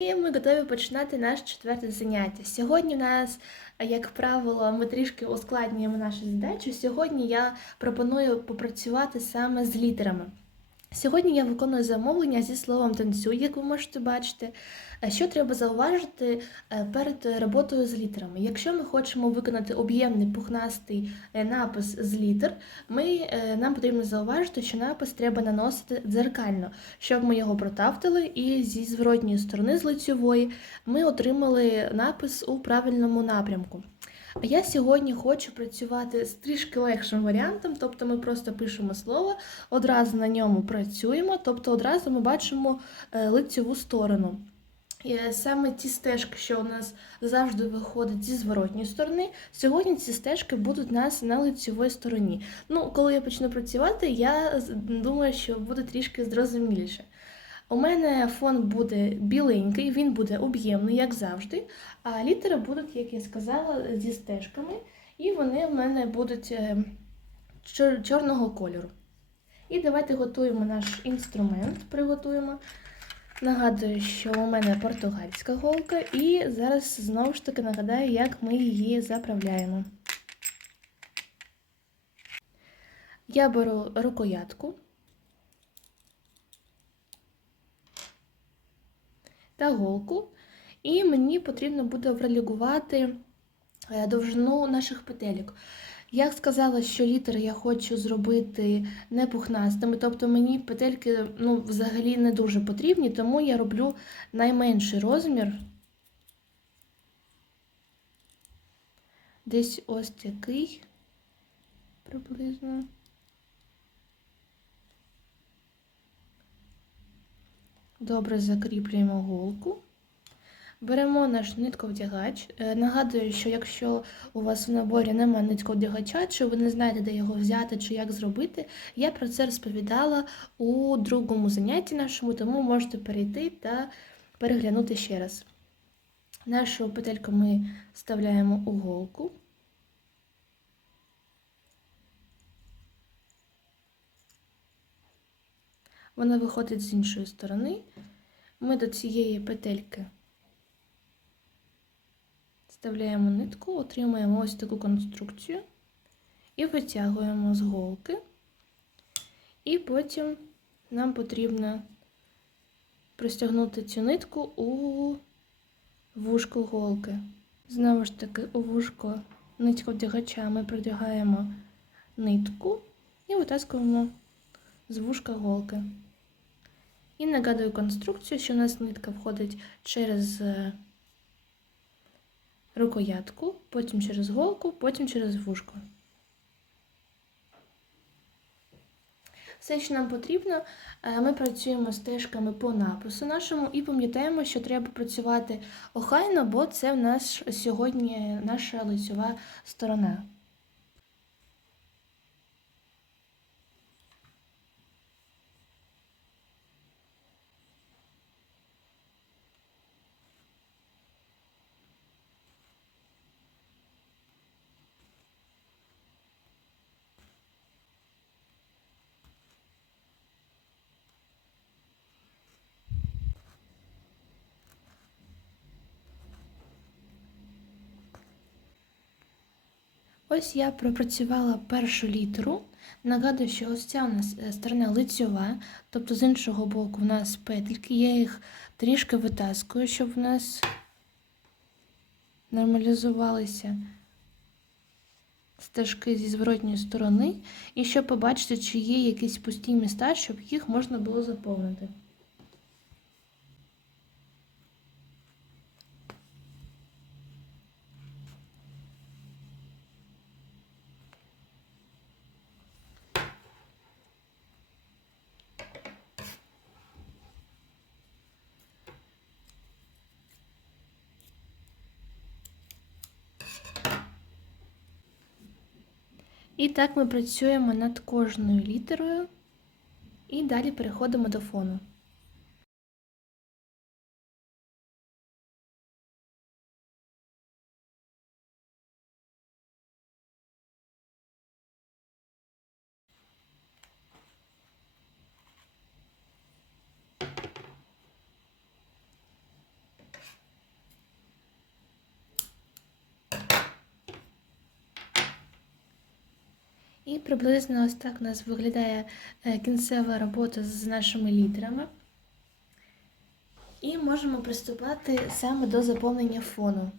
І ми готові починати наше четверте заняття. Сьогодні у нас, як правило, ми трішки ускладнюємо нашу задачу. Сьогодні я пропоную попрацювати саме з літерами. Сьогодні я виконую замовлення зі словом танцюй, як ви можете бачити. Е, Що треба зауважити е, перед роботою з літерами? Якщо ми хочемо виконати об'ємний пухнастий е, напис з літер, ми, нам потрібно зауважити, що напис треба наносити дзеркально, щоб ми його протавтили, і зі зворотньої сторони, з лицьової, ми отримали напис у правильному напрямку. А я сьогодні хочу працювати з трішки легшим варіантом, тобто ми просто пишемо слово, одразу на ньому працюємо, тобто одразу ми бачимо е, лицьову сторону. І е, саме ті стежки, що у нас завжди виходять зі зворотньої сторони, сьогодні ці стежки будуть у нас на лицьовій стороні. Ну, коли я почну працювати, я думаю, що буде трішки зрозуміліше. У мене фон буде біленький, він буде об'ємний, як завжди, а літери будуть, як я сказала, зі стежками, і вони в мене будуть е, чор- чорного кольору. І давайте готуємо наш інструмент, приготуємо. Нагадую, що у мене португальська голка, і зараз знову ж таки нагадаю, як ми її заправляємо. Я беру рукоятку та голку, і мені потрібно буде пролігувати е, довжину наших петелек. Я сказала, що літери я хочу зробити не пухнастими, тобто мені петельки ну, взагалі не дуже потрібні, тому я роблю найменший розмір. Десь ось такий приблизно. Добре закріплюємо голку. Беремо наш нитковдягач. Е, Нагадую, що якщо у вас в наборі немає нитковдягача, чи ви не знаєте, де його взяти, чи як зробити, я про це розповідала у другому занятті нашому, тому можете перейти та переглянути ще раз. Нашу петельку ми вставляємо у голку. Вона виходить з іншої сторони. Ми до цієї петельки вставляємо нитку, отримуємо ось таку конструкцію і витягуємо з голки. І потім нам потрібно простягнути цю нитку у вушку голки. Знову ж таки, у вушко нитку вдягача ми продягаємо нитку і витаскуємо з вушка голки. І нагадую конструкцію, що у нас нитка входить через е, рукоятку, потім через голку, потім через вушко. Все, що нам потрібно, е, ми працюємо стежками по напису нашому і пам'ятаємо, що треба працювати охайно, бо це в нас сьогодні наша лицьова сторона. Ось я пропрацювала першу літеру. Нагадую, що ось ця у нас е, сторона лицьова, тобто з іншого боку в нас петельки. Я їх трішки витаскую, щоб в нас нормалізувалися стежки зі зворотньої сторони, і щоб побачити, чи є якісь пусті міста, щоб їх можна було заповнити. І так ми працюємо над кожною літерою і далі переходимо до фону. І приблизно ось так у нас виглядає е, кінцева робота з нашими літерами. І можемо приступати саме до заповнення фону.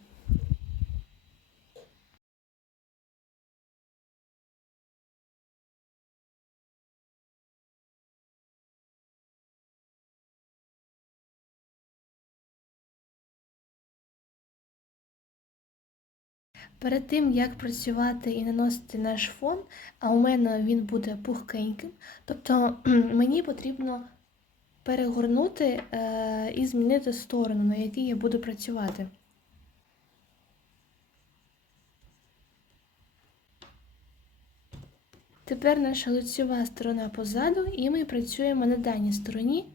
Перед тим, як працювати і наносити наш фон, а у мене він буде пухкеньким, тобто мені потрібно перегорнути е, і змінити сторону, на якій я буду працювати. Тепер наша лицьова сторона позаду, і ми працюємо на даній стороні.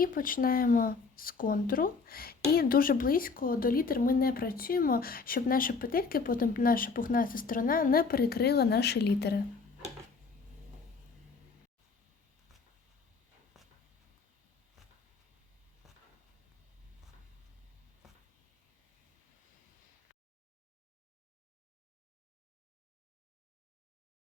І починаємо з контуру. І дуже близько до літер ми не працюємо, щоб наші петельки, потім наша пухнаста сторона не перекрила наші літери.